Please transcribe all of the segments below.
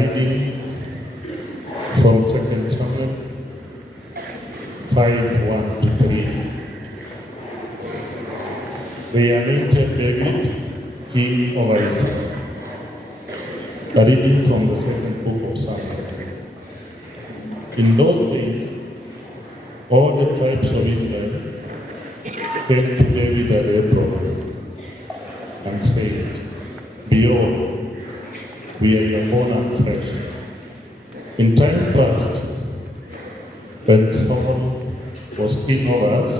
reading from 2 Samuel 5:1-3. They anointed David king over Israel. A reading from the second book of Samuel. In those days, all the tribes of Israel came to David at Hebron and said, "Behold, we are your bone and flesh. In time past, when Saul was king over us,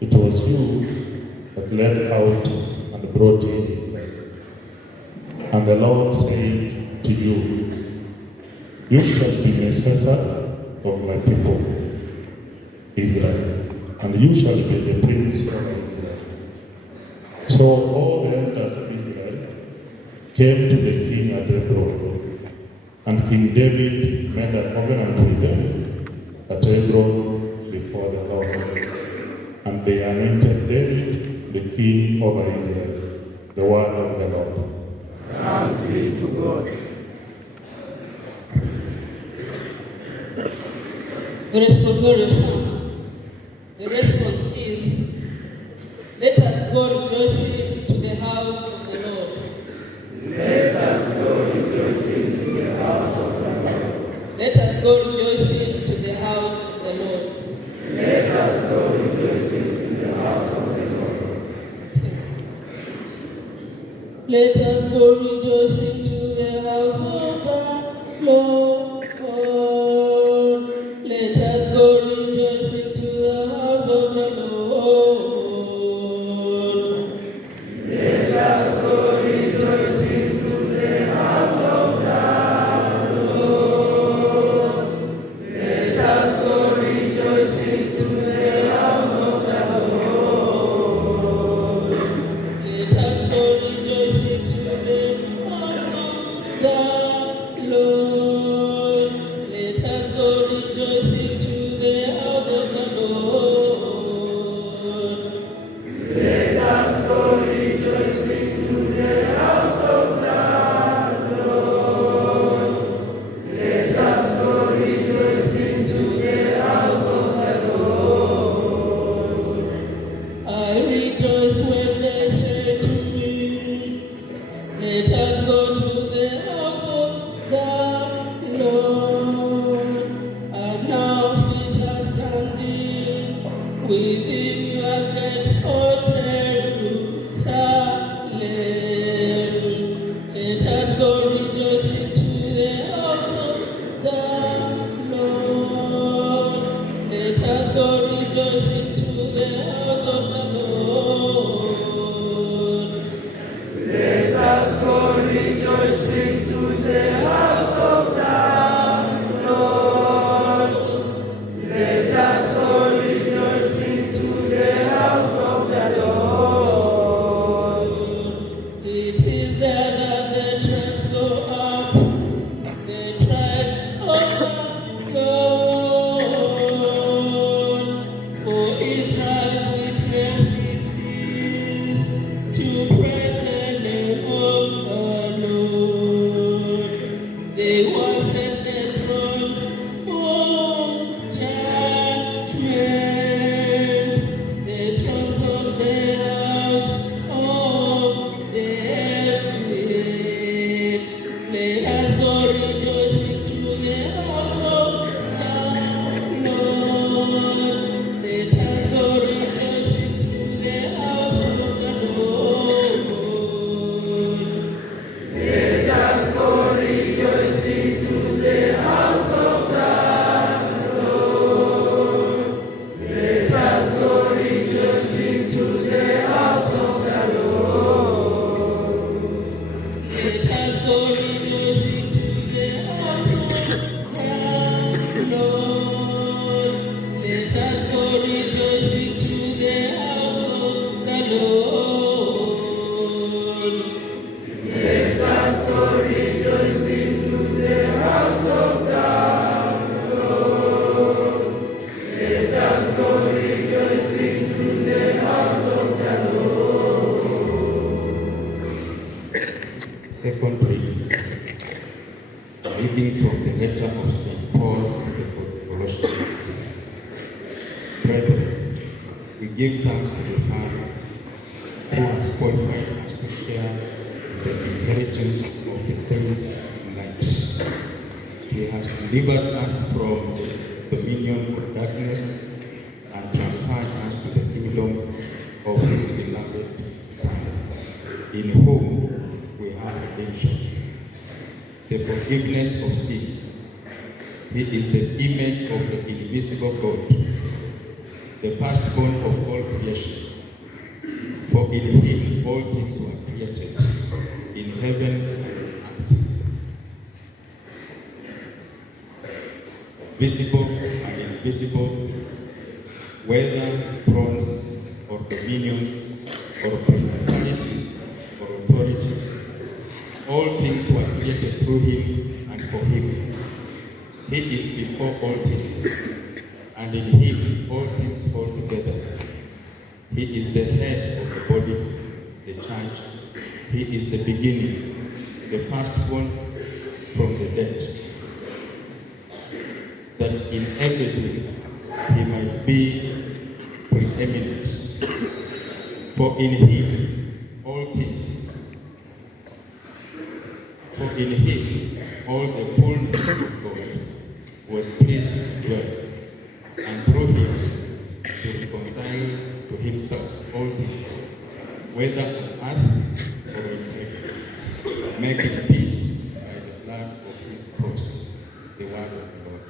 it was you that led out and brought in Israel. And the Lord said to you, you shall be the successor of my people, Israel, and you shall be the prince over Israel." So all the elders of Israel came to the king at Hebron, and King David made a covenant with them at Hebron before the Lord. And they anointed David the king over Israel. The word of the Lord. Thanks be to God. The responsorial psalm. The response is, let us go rejoicing to the house of the Lord. Let us go rejoicing to the house of the Lord. Let us go rejoicing to the house of the Lord. Let us go rejoicing to the house of the Lord. Let us go rejoicing to the house of the Lord. Let us go rejoicing to the house of the Lord. Let us go rejoicing to the house of the Lord. Let us go rejoicing to the house of the Lord. Let us go rejoicing to the house of the Lord. Let us go rejoicing to the house of the Lord. Let us go rejoicing to the house of the Lord. Let us go rejoicing to the house of the Lord. I rejoiced when they said to me, let us go to the house of the Lord. And now feet are standing within your gates, O Jerusalem. Let us go rejoicing to the house of the Lord. Let us go rejoicing to the house of the Lord. Let us go rejoicing to the house of the Lord. Let us go rejoicing to the house of the Lord. It is there that the tribes go up, the tribe of the Lord. For Israel's witness it is to praise the name of the Lord. They were set the throne for judgment, the thrones of the house of David. Let us go rejoicing to the house of the Lord. Let us go rejoicing to the house of the Lord. Let us go rejoicing to reading from the letter of St. Paul to the Colossians. Brethren, we give thanks to the Father who has qualified us to share the inheritance of the saints in light. He has delivered us from the dominion of darkness and transferred us to the kingdom of his beloved Son, in whom we have redemption, the forgiveness of sins. He is the image of the invisible God, the firstborn of all creation. For in him all things were created, in heaven and earth, visible and invisible, whether thrones or dominions or principalities or authorities. All things were created through him and for him. He is before all things, and in him all things hold together. He is the head of the body, the church. He is the beginning, the firstborn from the dead, that in everything he might be preeminent. For in him all the fullness of God was pleased to dwell, and through him to reconcile to himself all things, whether on earth or in heaven, making peace by the blood of his cross, the word of the Lord.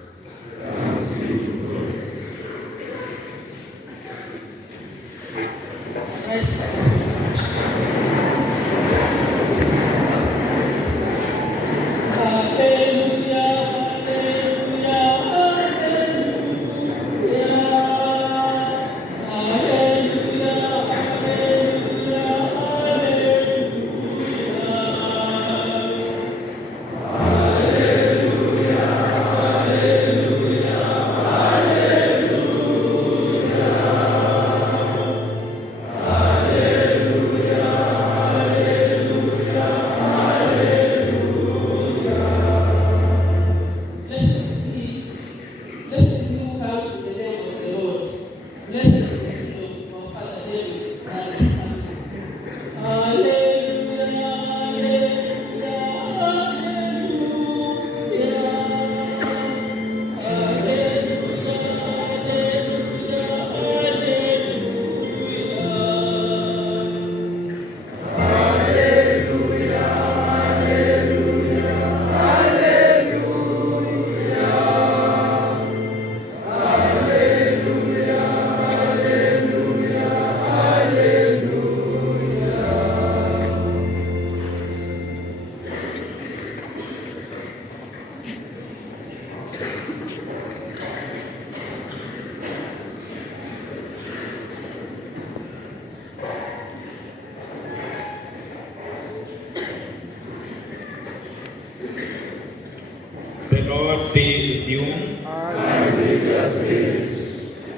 The Lord be with you. And with your spirit.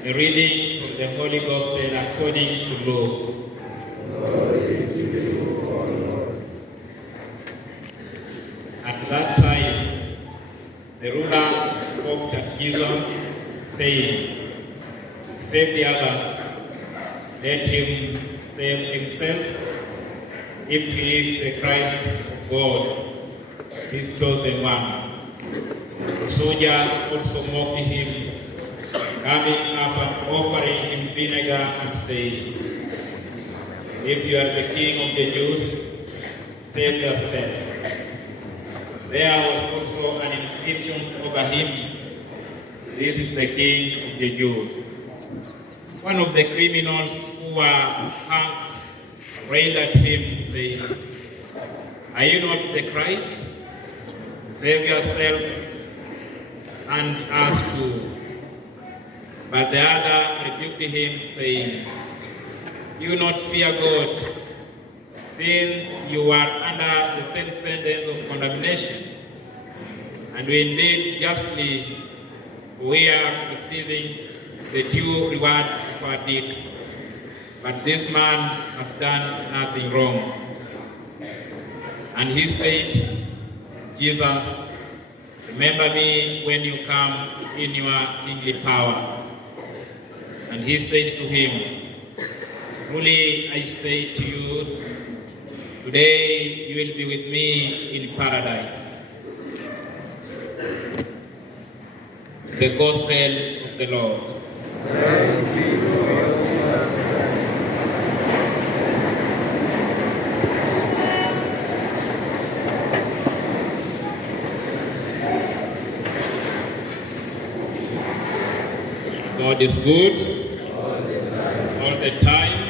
A reading from the Holy Gospel according to Luke. Glory to you, O Lord. At that time, the ruler spoke to Jesus, saying, "Save the others, let him save himself, if he is the Christ of God, his chosen one." The soldiers also mocked him, coming up and offering him vinegar and saying, "If you are the king of the Jews, save yourself." There was also an inscription over him, "This is the king of the Jews." One of the criminals who were hung railed at him, saying, "Are you not the Christ? Save yourself and us too." But the other rebuked him, saying, "Do not fear God, since you are under the same sentence of condemnation. And we indeed justly, for we are receiving the due reward of our deeds. But this man has done nothing wrong." And he said, "Jesus, remember me when you come in your kingly power. And he said to him, truly I say to you, today you will be with me in paradise. The Gospel of the Lord. Praise be to you, Jesus Christ. God is good all the time.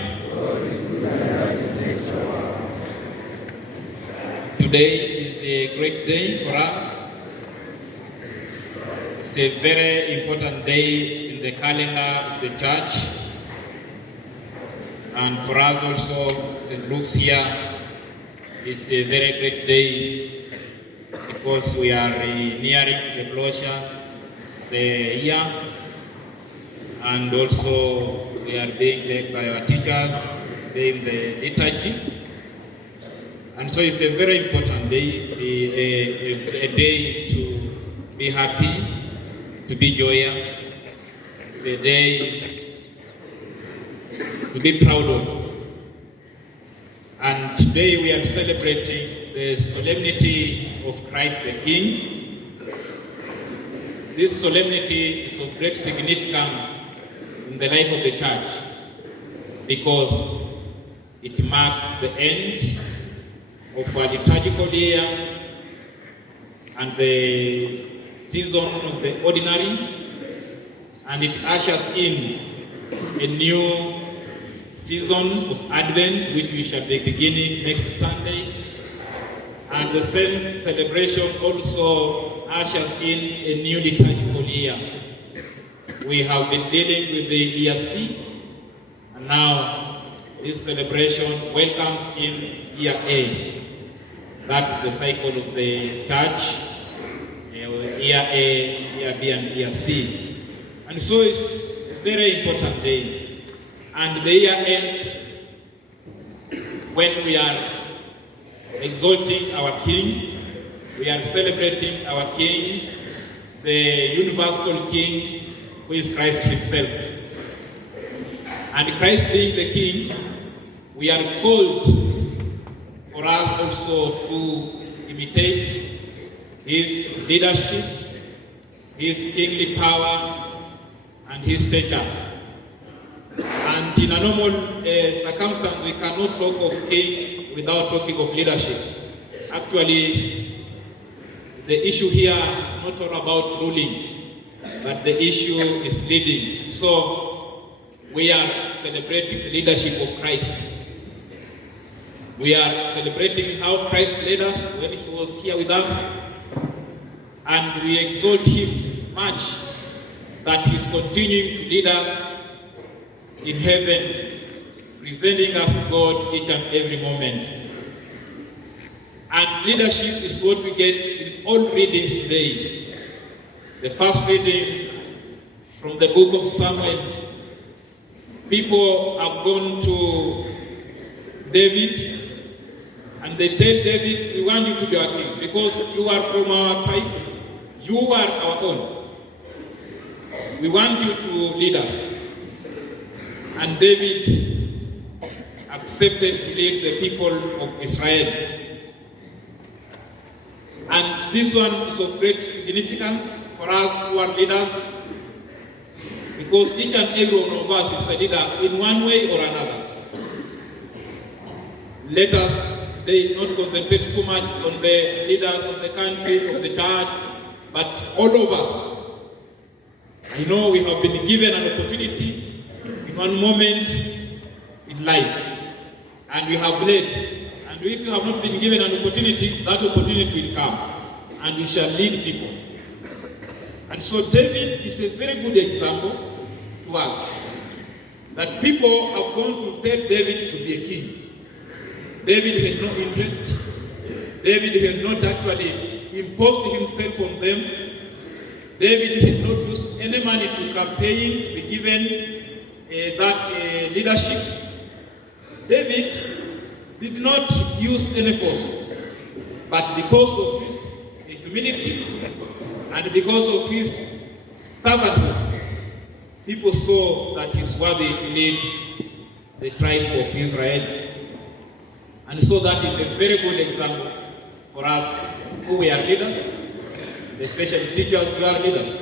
Today is a great day for us. It's a very important day in the calendar of the church. And for us also, St. Luke's here, it's a very great day because we are nearing the closure of the year. And also we are being led by our teachers in the liturgy. And so it's a very important day. It's a day to be happy, to be joyous. It's a day to be proud of. And today we are celebrating the solemnity of Christ the King. This solemnity is of great significance in the life of the church because it marks the end of our liturgical year and the season of the ordinary, and it ushers in a new season of Advent, which we shall be beginning next Sunday. And the same celebration also ushers in a new liturgical year. We have been dealing with the year C, and now this celebration welcomes in year A. That's the cycle of the church, year A, year B, and year C. And so it's a very important day. And the year ends when we are exalting our King, we are celebrating our King, the universal King, who is Christ himself. And Christ being the King, we are called for us also to imitate his leadership, his kingly power, and his stature. And in a normal circumstance, we cannot talk of king without talking of leadership. Actually, the issue here is not all about ruling, but the issue is leading. So we are celebrating the leadership of Christ. We are celebrating how Christ led us when he was here with us, and we exalt him much that he's continuing to lead us in heaven, presenting us to God each and every moment. And leadership is what we get in all readings today. The first reading from the book of Samuel, people have gone to David and they tell David, we want you to be our king because you are from our tribe, you are our own. We want you to lead us. And David accepted to lead the people of Israel. And this one is of great significance for us who are leaders, because each and every one of us is a leader in one way or another. Let us today not concentrate too much on the leaders of the country, of the church, but all of us. I know we have been given an opportunity in one moment in life, and we have led. And if you have not been given an opportunity, that opportunity will come, and we shall lead people. And so David is a very good example to us, that people have gone to tell David to be a king. David had no interest. David had not actually imposed himself on them. David had not used any money to campaign to be given that leadership. David did not use any force, but because of his humility, And because of his servanthood, people saw that he's worthy to lead the tribe of Israel. And so that is a very good example for us who we are leaders, especially teachers who are leaders,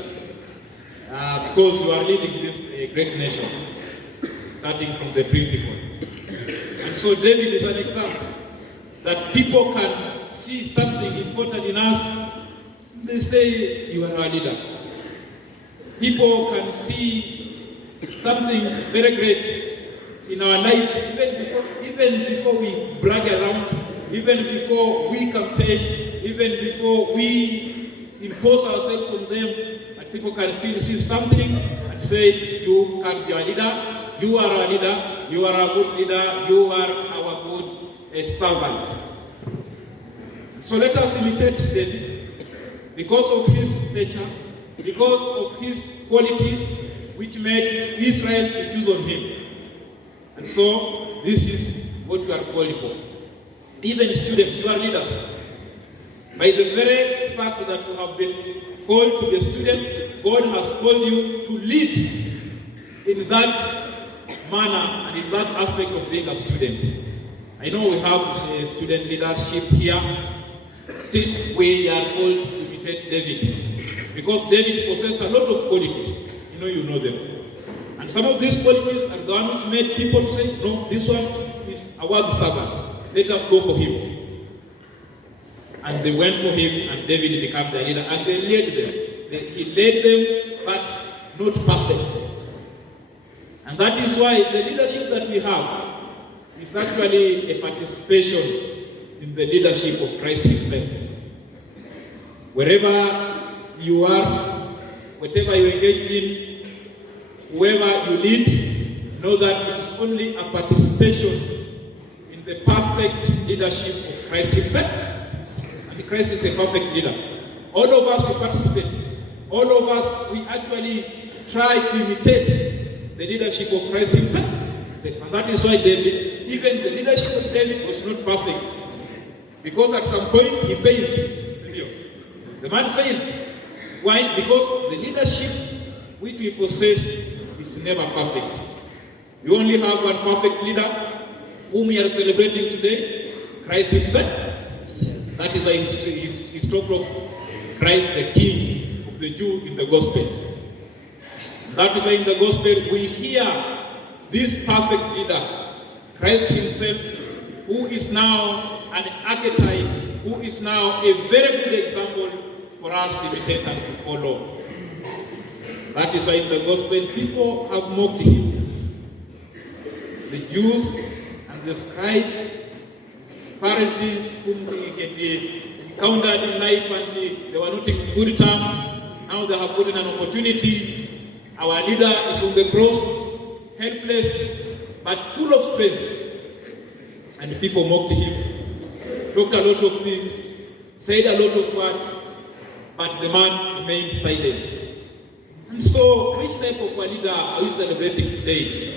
because you are leading this great nation, starting from the principal. And so David is an example that people can see something important in us. They say, you are our leader. People can see something very great in our lives, even before we brag around, even before we campaign, even before we impose ourselves on them. And people can still see something and say, you can be our leader, you are our leader, you are a good leader, you are our good servant. So let us imitate David because of his stature, because of his qualities, which made Israel to choose on him. And so this is what you are called for. Even students, you are leaders. By the very fact that you have been called to be a student, God has called you to lead in that manner and in that aspect of being a student. I know we have student leadership here. Still, we are called to imitate David, because David possessed a lot of qualities. You know them. And some of these qualities are the one which made people to say, no, this one is a worthy servant. Let us go for him. And they went for him, and David became their leader, and they led them. He led them, but not perfect. And that is why the leadership that we have is actually a participation in the leadership of Christ himself. Wherever you are, whatever you engage in, whoever you lead, know that it is only a participation in the perfect leadership of Christ himself. And Christ is the perfect leader. All of us, we participate. All of us, we actually try to imitate the leadership of Christ himself. And that is why David, even the leadership of David was not perfect. Because at some point, he failed. The man failed. Why? Because the leadership which we possess is never perfect. We only have one perfect leader whom we are celebrating today, Christ himself. That is why he's talked of Christ the King of the Jew in the gospel. That is why in the gospel we hear this perfect leader, Christ himself, who is now an archetype, who is now a very good example for us to imitate and to follow. That is why in the gospel people have mocked him. The Jews and the scribes, Pharisees whom he had encountered in life and they were not in good terms, now they have gotten an opportunity. Our leader is on the cross, helpless but full of strength. And people mocked him, talked a lot of things, said a lot of words, but the man remained silent. And so, which type of a leader are we celebrating today?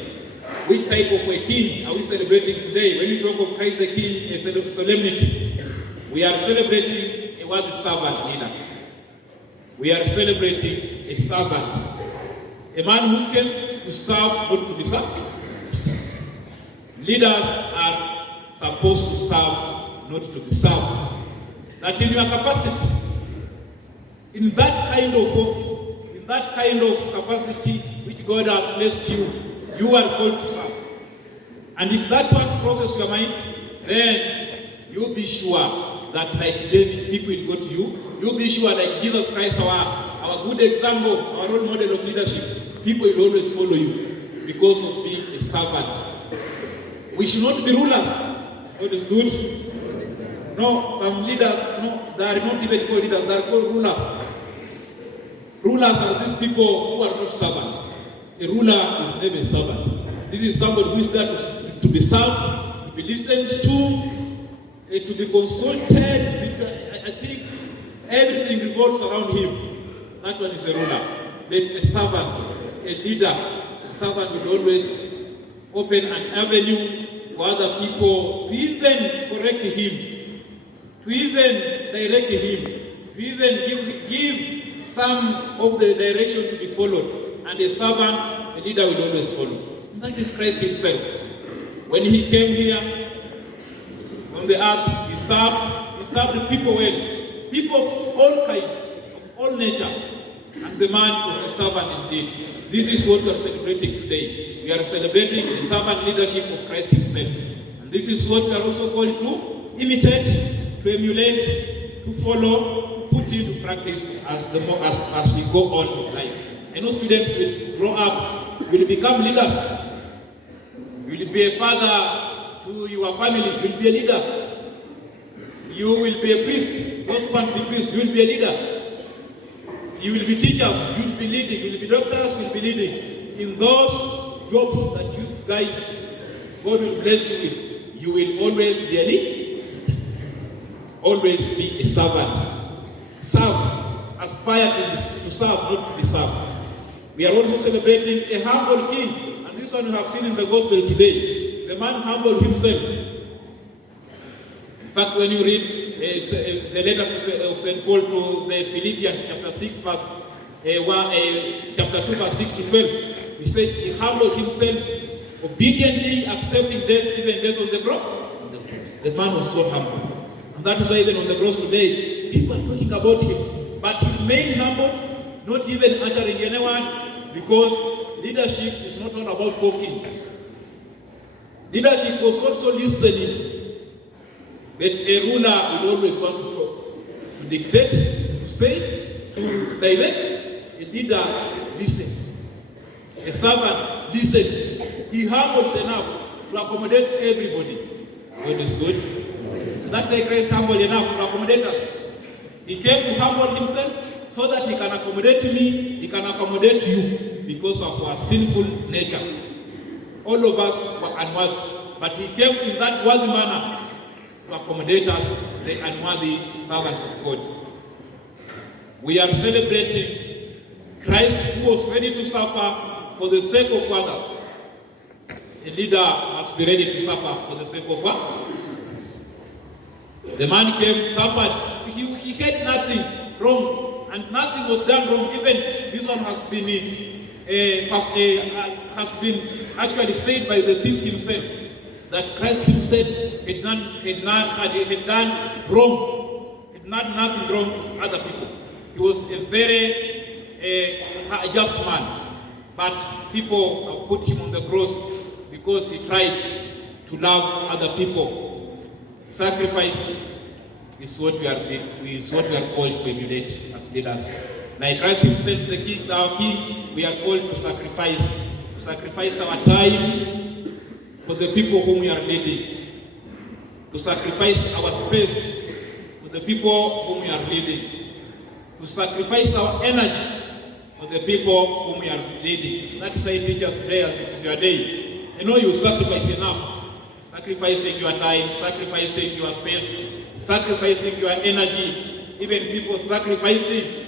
Which type of a king are we celebrating today? When you talk of Christ the King, a solemnity, we are celebrating a worthy servant leader. We are celebrating a servant, a man who came to serve, not to be served. Leaders are supposed to serve, not to be served. That in your capacity, in that kind of office, in that kind of capacity which God has placed you, you are called to serve. And if that one crosses your mind, then you'll be sure that like David, people will go to you. You'll be sure like Jesus Christ, our good example, our role model of leadership, people will always follow you because of being a servant. We should not be rulers. God is good. No, some leaders, no, they are not even called leaders, they are called rulers. Rulers are these people who are not servants. A ruler is never a servant. This is somebody who is there to be served, to be listened to be consulted. I think everything revolves around him. That one is a ruler. But a servant, a leader, a servant will always open an avenue for other people to even correct him, to even direct him, to even give some of the direction to be followed, and a servant, a leader will always follow. And that is Christ himself. When he came here on the earth, he served people well, people of all kinds, of all nature, and the man was a servant indeed. This is what we are celebrating today. We are celebrating the servant leadership of Christ himself. And this is what we are also called to imitate, to emulate, to follow, to put into practice as we go on with life. I know students will grow up, will become leaders. You will be a father to your family, you will be a leader. You will be a priest, those who want to be priests, you will be a leader. You will be teachers, you will be leading, you will be doctors, you will be leading. In those jobs that you guys, God will bless you with, you will always be a leader, always be a servant. Serve, aspire to serve, not to be served. We are also celebrating a humble king, and this one you have seen in the gospel today. The man humbled himself. In fact, when you read the letter of St. Paul to the Philippians, chapter 6, chapter 2, verse 6 to 12, he said he humbled himself, obediently accepting death, even death on the cross. The man was so humble. And that is why even on the cross today, people are talking about him. But he remained humble, not even uttering anyone, because leadership is not all about talking. Leadership was also listening. But a ruler will always want to talk, to dictate, to say, to direct. A leader listens. A servant listens. He humbles enough to accommodate everybody. God is good. So that's why Christ humbled enough to accommodate us. He came to humble himself so that he can accommodate me, he can accommodate you, because of our sinful nature. All of us were unworthy, but he came in that worthy manner to accommodate us, the unworthy servants of God. We are celebrating Christ who was ready to suffer for the sake of others. A leader must be ready to suffer for the sake of others. The man came, suffered. He had nothing wrong, and nothing was done wrong. Even this one has been actually said by the thief himself, that Christ himself had done wrong, had done nothing wrong to other people. He was a very just man, but people put him on the cross because he tried to love other people. Sacrifice is what we are called to emulate as leaders. Like Christ himself, the King, our King, we are called to sacrifice our time for the people whom we are leading, to sacrifice our space for the people whom we are leading, to sacrifice our energy for the people whom we are leading. That is why teachers pray as it is your day. I know you sacrifice enough, sacrificing your time, sacrificing your space, sacrificing your energy, even people sacrificing.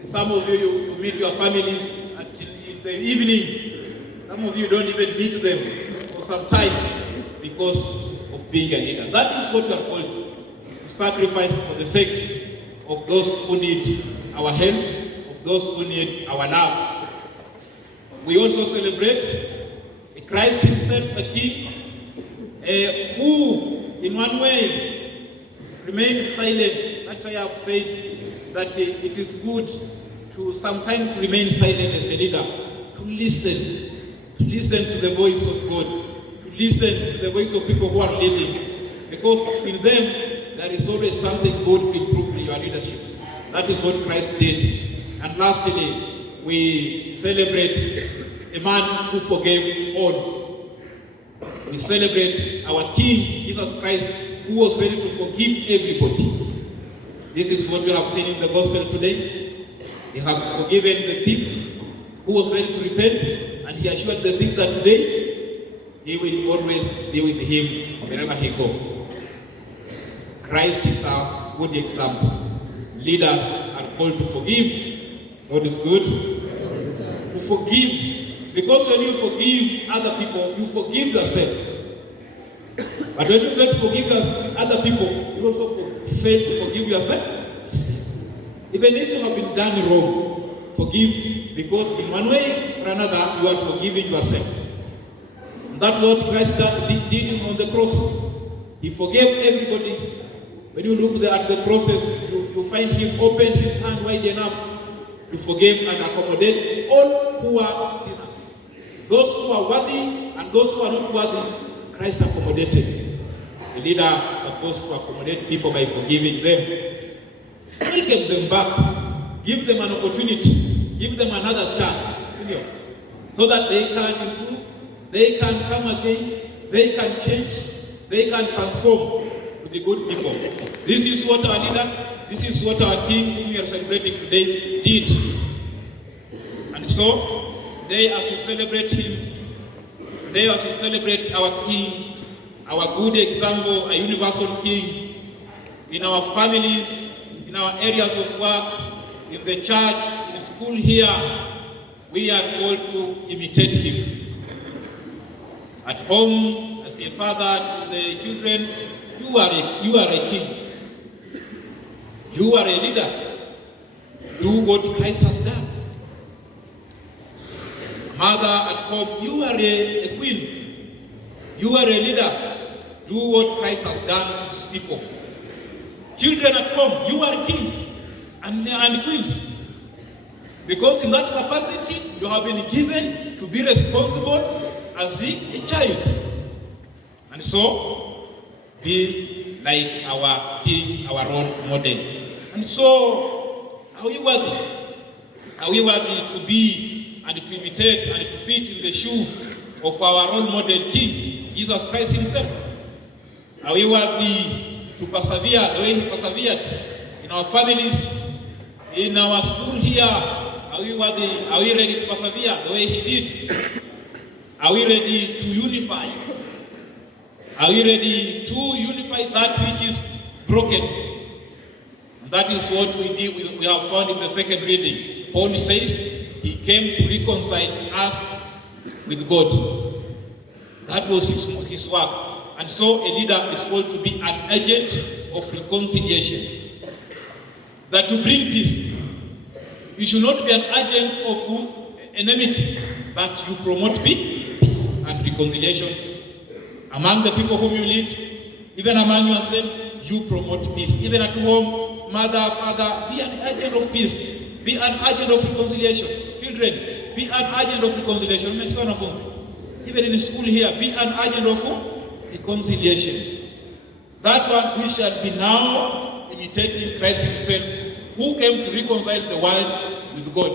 Some of you meet your families in the evening. Some of you don't even meet them for some time because of being a leader. That is what we are called to sacrifice for the sake of those who need our help, of those who need our love. We also celebrate Christ himself, a King, who in one way remains silent. That's why I have said that it is good to sometimes remain silent as a leader, to listen to the voice of God, to listen to the voice of people who are leading, because in them there is always something good to improve in your leadership. That is what Christ did. And lastly, we celebrate a man who forgave all. We celebrate our King, Jesus Christ, who was ready to forgive everybody. This is what we have seen in the gospel today. He has forgiven the thief who was ready to repent, and he assured the thief that today he will always be with him wherever he goes. Christ is our good example. Leaders are called to forgive. God is good. To forgive. Because when you forgive other people, you forgive yourself. But when you fail to forgive other people, you also fail to forgive yourself. Even if you have been done wrong, forgive, because in one way or another, you are forgiving yourself. And that's what Christ did on the cross. He forgave everybody. When you look at the crosses, you find him open his hand wide enough to forgive and accommodate all who are sinners. Those who are worthy and those who are not worthy, Christ accommodated. The leader is supposed to accommodate people by forgiving them. Welcome them back. Give them an opportunity. Give them another chance. So that they can improve, they can come again, they can change, they can transform to be good people. This is what our leader, this is what our king, whom we are celebrating today, did. And so, today as we celebrate him, today as we celebrate our king, our good example, a universal king, in our families, in our areas of work, in the church, in the school here, we are called to imitate him. At home, as a father to the children, you are a king. You are a leader. Do what Christ has done. Mother at home, you are a queen. You are a leader. Do what Christ has done to his people. Children at home, you are kings and queens. Because in that capacity, you have been given to be responsible as a child. And so, be like our king, our role model. And so, are we worthy? Are we worthy to be and to imitate and to fit in the shoe of our role model king, Jesus Christ himself? Are we worthy to persevere the way he persevered in our families, in our school here? Are we worthy? Are we ready to persevere the way he did? Are we ready to unify? Are we ready to unify that which is broken? And that is what we did. We have found in the second reading. Paul says he came to reconcile us with God. That was his work. And so a leader is called to be an agent of reconciliation. That to bring peace. You should not be an agent of enmity, but you promote peace and reconciliation. Among the people whom you lead, even among yourself, you promote peace. Even at home, mother, father, be an agent of peace. Be an agent of reconciliation. Children, be an agent of reconciliation. Even in school here, be an agent of reconciliation. That one we shall be now imitating Christ himself, who came to reconcile the world with God.